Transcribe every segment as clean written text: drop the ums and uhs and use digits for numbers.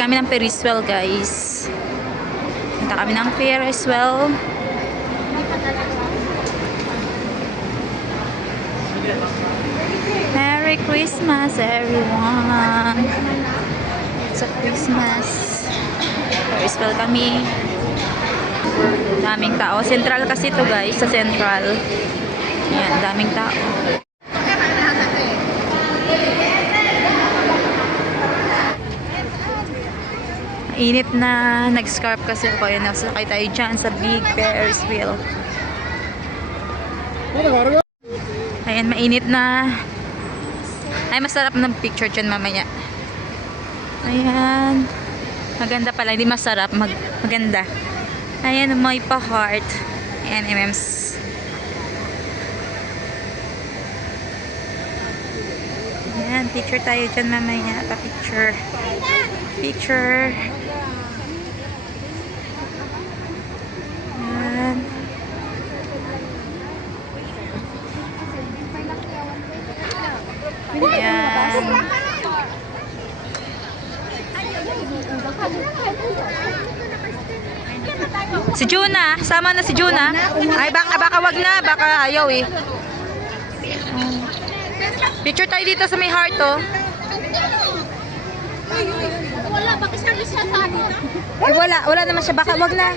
kami ng Ferris wheel, guys. Punta kami ng Ferris wheel. Merry Christmas, everyone. It's a Christmas. Ferris wheel kami. Daming tao. Central kasi to, guys. Sa Central. Ayan, daming tao. Init na. Nag-scarf kasi ako. Ayan, nakasakay tayo dyan sa big Ferris wheel. Ayan, mainit na. Ay, masarap ng picture dyan mamaya. Ayan. Maganda pala. Hindi masarap. Maganda. Ayan, may pa-heart. Ayan, MMs. Ayan, picture tayo dyan mamaya. Pa-picture. Picture. Ayan. Ayan. Si Juna, sama na si Juna. Ay, baka wag na, baka ayaw eh. Picture tayo dito sa may heart, oh. Wala, bakit siya siya sa dito? Eh, wala naman siya, baka wag na.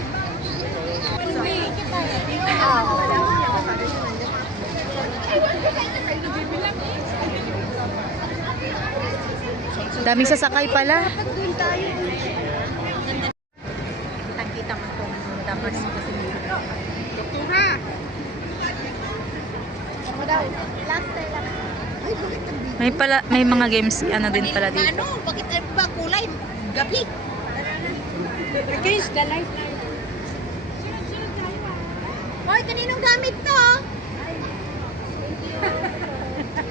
Daming sasakay pala. Kita mo itong dapat mo kasi dito. Ha? May mga games ano din pala dito. Ano? Bakit ba kulay? Gabi. Against the light. Hoy, kaninong gamit to?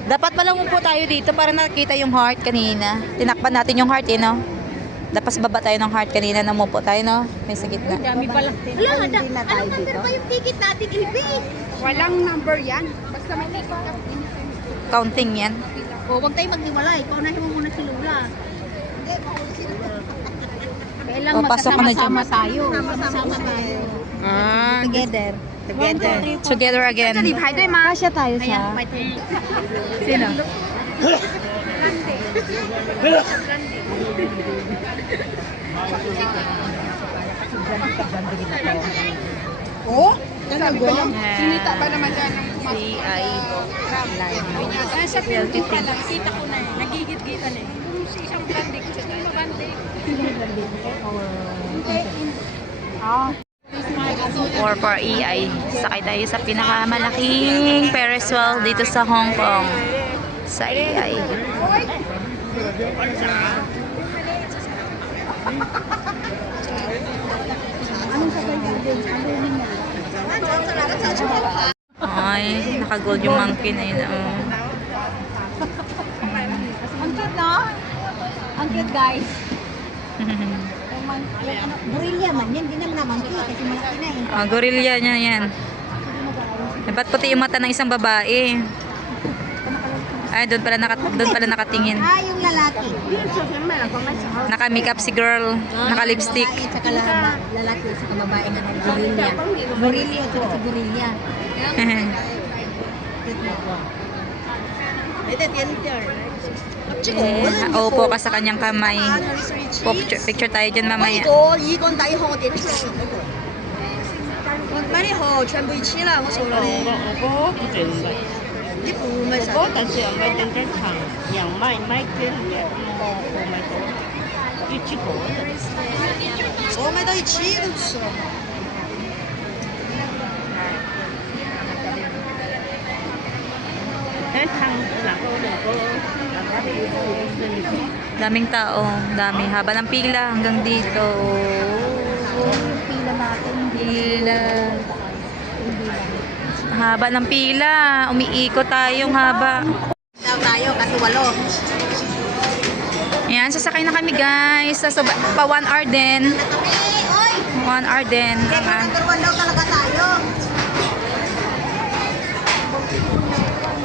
Dapat pala umupo tayo dito para nakita yung heart kanina. Tinakpan natin yung heart, eh, no? Dapat baba tayo ng heart kanina na umupo tayo, no? May sa gitna. Dami pala. Wala, anong number pa yung ticket natin, Ibi? Walang number yan. Basta may ticket ka. Counting yan. O, huwag tayo maghiwalay. Paunahin mo muna si Lula. Kailang pasok ka na dyan. magkasama tayo. Sama tayo. Together. Together again. Kasya tayo sa... Sino? Oh? Talaga? Sinita pa naman dyan ng CI. Sa Facebook ka lang, kita ko na eh. Nagigit-gitan eh. Si isang branding, sa isang branding. Or for EI. Sakay tayo sa pinakamalaking Ferris wheel dito sa Hong Kong. Sa EI. Ay, naka-gold yung monkey na yun. Oh. Ang cute, no? Ang cute, guys. Gorilla man yan, hindi naman naman cute kasi malaki na eh. Oh, gorilla niya yan. Ba't puti yung mata ng isang babae? Ay, doon pala nakatingin. Ah, yung lalaki. Naka-makeup si girl. Naka-lipstick. Babae, tsaka lalaki, tsaka babae na gorilla. Gorilla, tsaka si gorilla. Opo ka sa kanyang kamay. Picture tayo dyan mamaya. 一個底殼我點算？我買啲殼全部一起啦，我數啦你。啲褲咪實。但是又咪等陣長，又咪捐嘅，冇咪到，要出國。我買到一起都吃了。 Daming tao. Dami. Haba ng pila hanggang dito. Pila natin. Pila. Haba ng pila. Umiikot tayong haba. Daw tayo kasi 8. Ayan, sasakay na kami guys. Pa 1 hour din. 1 hour din. Number 1 daw talaga tayo.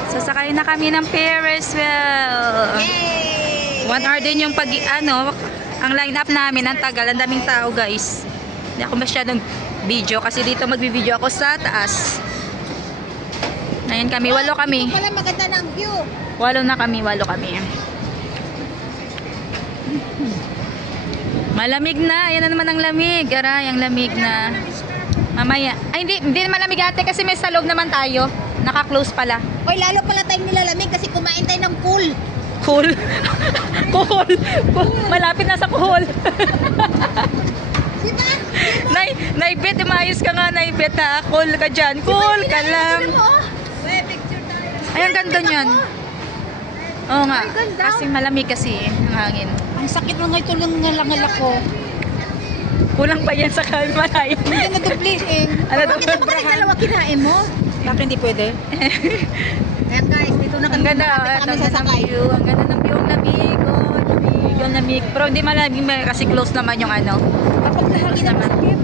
Sasakay na kami ng Ferris wheel. Yay! 1 hour din yung Ang line up namin, ang tagal, ang daming tao guys. Hindi ako masyadong video kasi dito magbibideo ako sa taas. Ngayon kami, 8 kami. Wala maganda ng view. 8 na kami, 8 kami. Malamig na, yan na naman ang lamig. Aray, ang lamig na. Mamaya. Ay, hindi naman lamig ate kasi may sa loob naman tayo. Naka-close pala. Oy, lalo pala tayong nilalamig kasi kumain tayo ng cool. Cool. Cool. Malapit na sa cool. Diba? Naibet, umayos ka nga, naibet ha. Cool ka dyan. Cool ka lang. Uy, picture tayo. Ay, ang ganda niyan. Oo nga. Kasi malamig kasi ang hangin. Ang sakit mo nga ito ng ngalangal ako. Kulang pa yan sa kalmalay. Hindi na duplicate. Ano Bakit na ba kayo dalawa kinain mo? Bakit hindi pwede? Ayan guys, dito na Ang kami. ganda. Malapit na Ang kami ganda ng sasakay. view. Ang ganda ng view. Ang lamig. Oh, lamig. Ang lamig. Pero hindi malamig kasi close naman yung ano. Kapag nahangin ang sakit.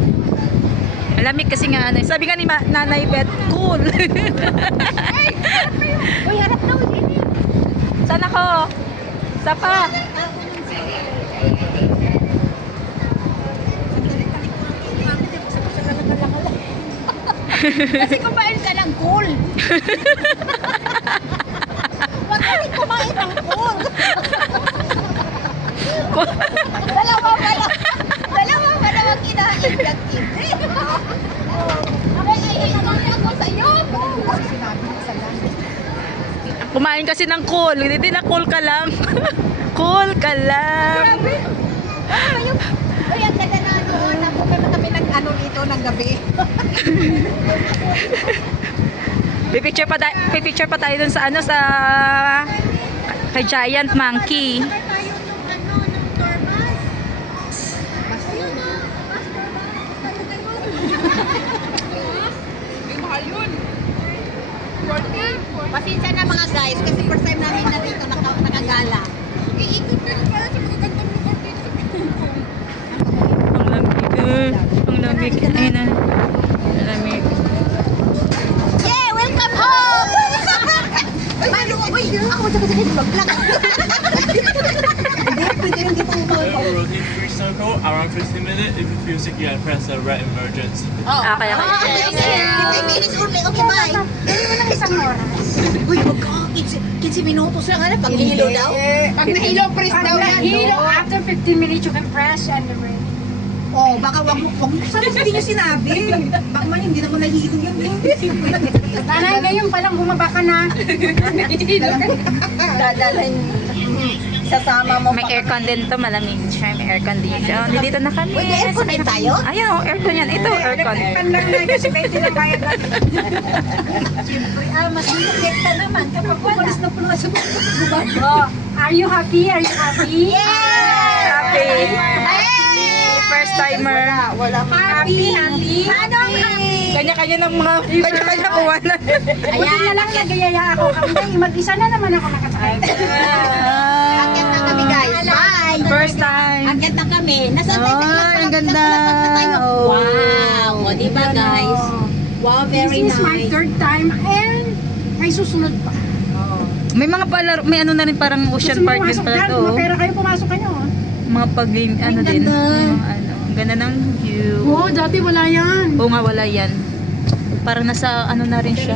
Malamig kasi nga ano. Sabi nga ni Nanay Beth, cool. Uy, harap na ulit. Saan ako? Sapa. Kasi kumain ka ng cool. Huwag ka rin kumain ng cool. Dalawa kinain ng kidri. Ay, ako sa'yo. Sinabi ko sa lang. Kumain kasi ng cool. Hindi na cool ka lang. Cool ka lang. Uy, ang ganda na doon. Napupunta kami ng ano dito ng gabi. Pipicture pa tayo dun sa ano sa kay Giant Monkey. Tayo nung ano, ng Torbas. Ayun na, pasensya na mga guys, kasi first time namin na dito nakagala. Iikot na para sa magagandang lugar dito sa Bicol. Ang lamig. Ang lamig. Ayun na. Ang lamig. Yeah, welcome home! Uy, ako magsabi sa vlog. Hindi dito Rotate 3 circle around 15 minutes. If you feel sick, you can press the red emergency. Okay. Okay. 15 minutes only. Okay, bye. Dali mo ng isang oras. Uy, wag ka. 15 minutos lang. Ano? Pag nahilo daw? Pag nahilo, press daw yan. Hilo, after 15 minutes, you can press and the ring. Oh, baka wag mo. Sana hindi niyo sinabi. Baka man hindi naman nahilo yan. Nanay, ngayon pa lang bumaba ka na. Dadalhin. Sasama mo May aircon din to, malamig siya. May aircon dito. Dito na kami. Uy, may aircon din tayo? Ayun, oh, aircon yan. Ito, aircon. Lang na kasi 20 lang bayad natin. Mas masakit ka naman kapag pumalis na puno sa buwan. Oh, are you happy? Are you happy? Happy. First timer. Wala Happy, happy. Anong happy? Kanya-kanya ng mga, kanya-kanya kuwanan. Buti na lang nagayaya ako kami. Mag-isa na naman ako nakasakay. Akyat na kami guys. Bye! First time. Akyat na kami. Nasaan tayo sa Ay, ilang ang ganda. na tayo. Oh. Wow! O, diba guys? Wow, very This is my nice. third time and may susunod pa. May mga palaro, may ano na rin parang ocean Gusto mo park din pumasok pala dyan? to. Kung pera kayo, pumasok kayo. Mga pag-game, ano din. ganda. Mga ano, ang ganda ng view. Oo, dati wala yan. Oo nga, wala yan. Parang nasa ano na rin siya.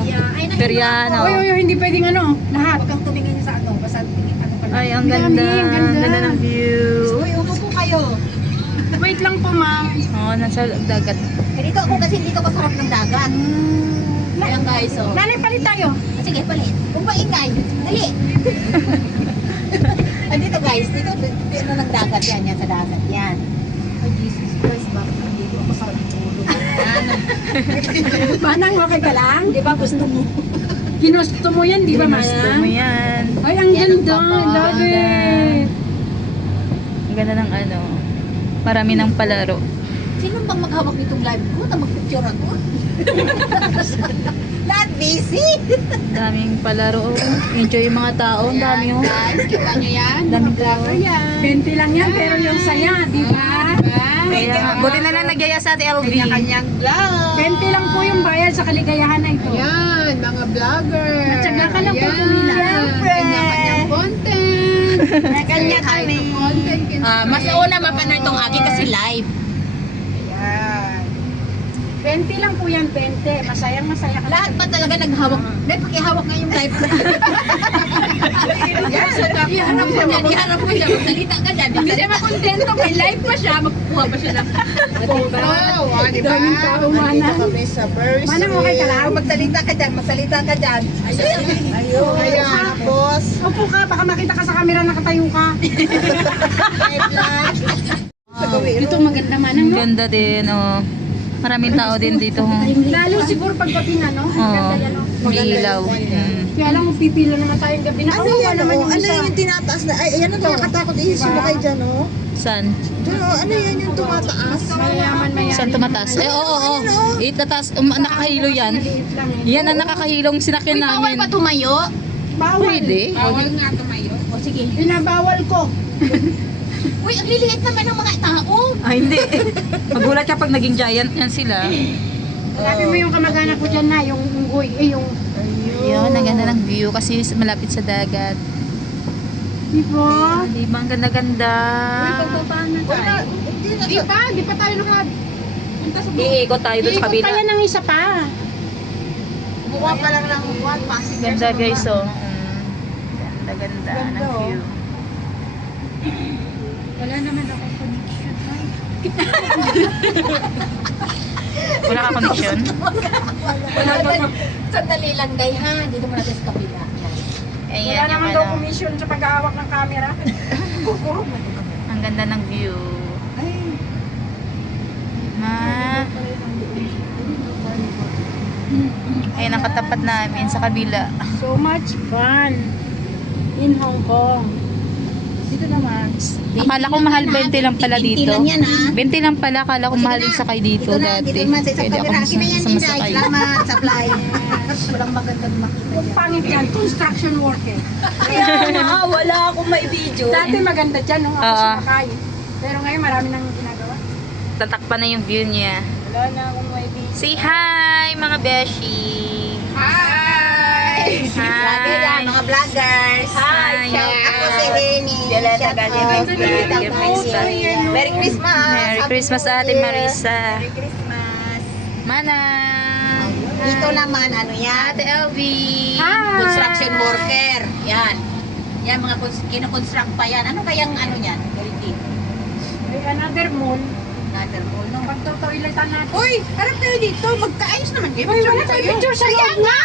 Periano. Oy, hindi pwedeng ano, lahat. Huwag kang tumingin sa ano. Basta tingin ano ka lang. Ay, ang Ang ganda. dami, ang Ang ganda. ganda ng view. Uy, upo po kayo. Wait lang po, ma'am. Oo, nasa dagat. Eh, dito ako kasi dito ko sarap ng dagat. Ayan guys, oh. Nanay, palit tayo. Sige, palit. Huwag maingay. Dali. Andito guys, dito ng dagat yan, yan sa dagat yan. Oh, Jesus Christ, bakit nandito ako sa ulo? Yan. Manang, okay ka lang? Di ba gusto mo? Ginusto mo yan, di ba, Gusto mo Manang? yan. Ay, ang Yan ang ganda. papa. Love it. Ang ganda ng ano. Marami ng palaro. Sino bang maghawak nitong live ko na magpicture ako? Lahat busy. Daming palaro. Enjoy yung mga tao. Ang dami oh. Guys, kita nyo yan? Daming Mga vlogger yan. 20 lang yan, pero yung saya, di ba? Kaya nga, buti na lang nagyaya sa ate LV. Kanya-kanyang vlog. 20 lang po yung bayad sa kaligayahan na ito. Yan, mga vlogger. Matyaga ka lang po pumila. Siyempre. Kanya-kanyang content. Kanya kami. Mas una mapanood itong Aki kasi live. Yan. 20 lang po yan, 20. Masayang-masaya ka. Lahat pa talaga naghawak. May pakihawak nga yung live. Iharap mo dyan, iharap mo dyan. Magsalita ka dyan. Hindi siya makontento, may live pa siya, magkukuha pa siya ng Diba? daming tao, Manang. Kami sa birthday. Manang, okay ka lang? Magsalita ka dyan, magsalita ka dyan. Ayun. Ayan, boss. Upo ka, baka makita ka sa camera, nakatayo ka. Ito maganda, Manang, Ang no? ganda din, oh. Maraming tao din dito. Oh. Lalo siguro pag gabi na, no? Ang ganda yan, no? May ilaw. Kaya lang, pipila naman tayong gabi na. Ano yan, naman oh? yung Ano isa. yung tinataas na? Ay, ayan ang nakakatakot. Sumakay dyan, oh. Saan? Diyan, oh. Ano yan yung tumataas? Mayaman. Saan tumataas? Eh, oo. Itataas. Nakakahilo yan. Maliit lang eh. Yan ang nakakahilong sinakyan Bawal namin. pa tumayo. Bawal. Pwede. Bawal nga tumayo. O sige. Pinabawal ko. Uy, ang liliit naman ng mga tao. Ay, hindi. Magulat ka pag naging giant yan sila. Sabi mo yung kamag-anak ko dyan na, yung unggoy, yung... Yun, ang ganda ng view kasi malapit sa dagat. Diba? Di ba? Ang ganda-ganda. Di pa tayo naka... Iikot tayo doon sa Iikot kabila. tayo ng isa pa. Buka pa lang ng one passing. Ganda guys, oh. Ganda-ganda ng view. Wala naman ako connection. Wala ka connection? Sandali lang, day ha. Dito mo natin sa kabila. Yan. Ayan Wala yung naman daw ano. commission sa pag-aawak ng camera. Ang ganda ng view. Ma. Ayan ang katapat namin sa kabila. So much fun in Hong Kong. Dito naman. Akala ko mahal 20 lang pala dito. lang yan, ha? 20 lang pala, akala ko mahal yung sakay dito dati. Dito naman sa isang Pwede ako kamera. Akin na yan, Inday. masakay. Salamat, supply. Walang magandang makita Yung dyan. pangit yan, construction worker. Kaya nga, wala akong may video. Dati maganda dyan nung ako Oo. sumakay. Pero ngayon marami nang ginagawa. Tatakpan na yung view niya. Wala na akong may video. Say hi, mga beshi! Hi! Vlogger yan, mga vloggers. Hi! Ako si Lenny. Merry Christmas. Merry Christmas sa ating Marisa. Merry Christmas. Manang! Dito naman, ano yan? Ate LV! Hi! Construction worker. Yan. Yan, mga kinoconstruct pa yan. Ano kayang ano yan? Building. May another mall. Another mall, no? Pagtotoiletan natin. Uy, harap kayo dito. Magkaayos naman kayo. Uy, wala tayo picture sa loob nga!